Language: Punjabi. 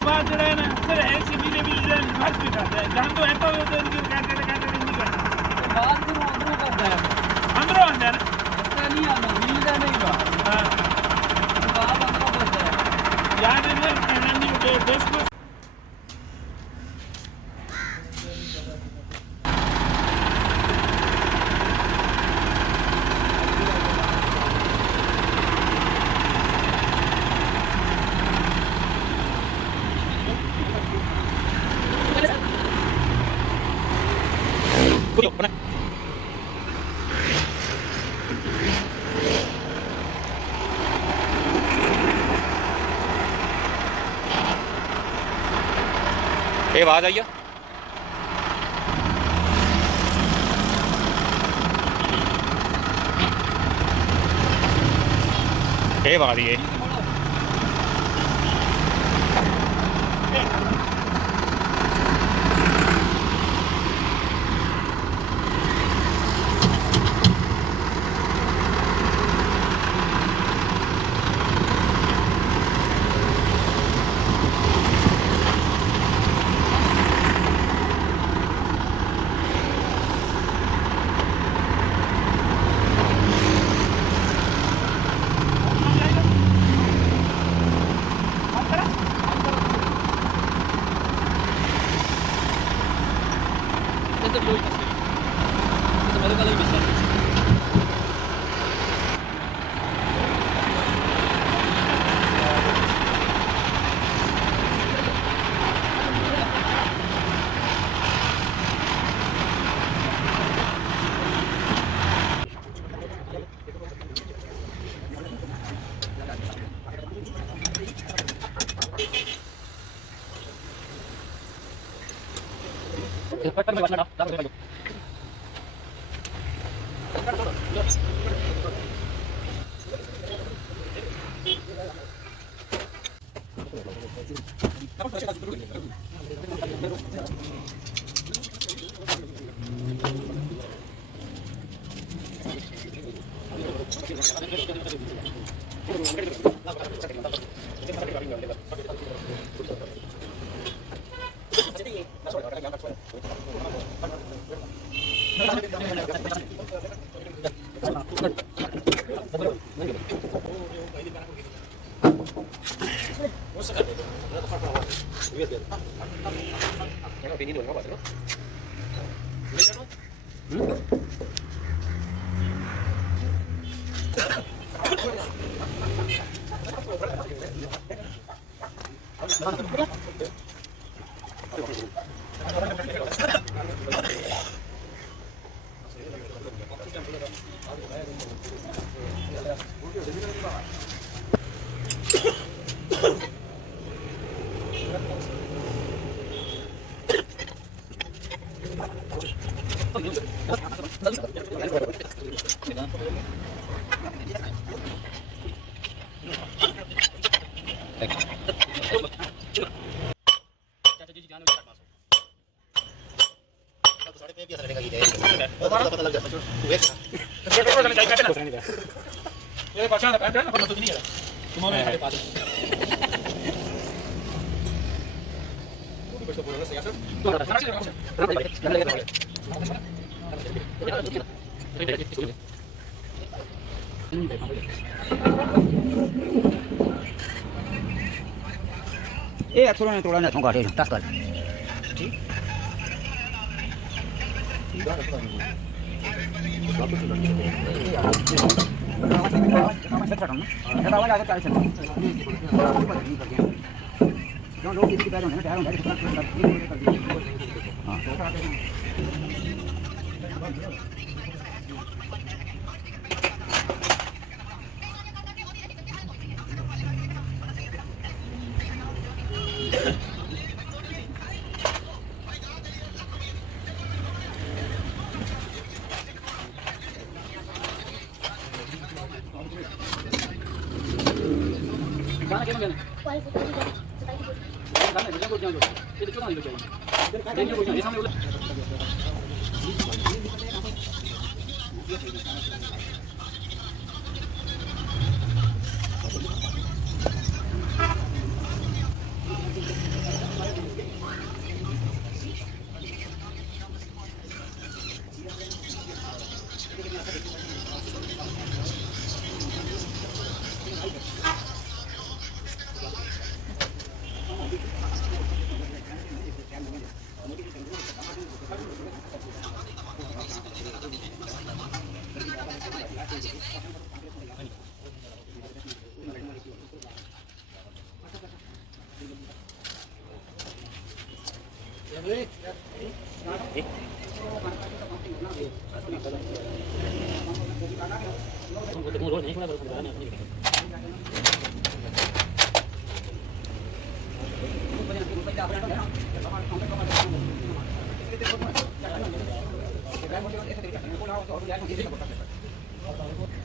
ਬਾਅਦ ਜਿਹੜਾ ਨਾ ਫਿਰ ਐਸੀ ਵੀਡੀਓ ਵੀ ਜਿਹੜਾ ਫਰਕ ਵੀ ਕਰਦਾ ਹੈ ਜਾਂ ਤਾਂ ਐਤਾ ਉਹ ਦਿਨ ਕਿ ਕਰਦੇ ਨਹੀਂ ਕਰਦਾ ਬਾਅਦ ਨੂੰ ਅੰਦਰੋਂ ਕਰਦਾ ਹੈ ਅੰਦਰੋਂ ਆਉਂਦਾ ਨਾ ਇਸ ਨਹੀਂ ਆਉਂਦਾ ਮਿਲਦਾ ਨਹੀਂ ਵਾ ਹਾਂ ਬਾਅਦ ਅੰਦਰੋਂ ਕਰਦਾ ਹੈ ਯਾਦ ਹੈ ਇਹਨਾਂ ਦੀ ਫੇਸਬੁੱਕ ਇਹ ਆਵਾਜ਼ ਆਈ ਆ ਇਹ ਆਵਾਜ਼ ਹੀ ਹੈ ਇਹ ਅਕਸਰਾਂ ਨੇ ਤੋੜਾ ਨੇ ਤੋਂ ਘਾਟੇ ਤੱਕ ਕਰ Hãy subscribe cho kênh Ghiền Mì Gõ để không bỏ lỡ những video hấp dẫn.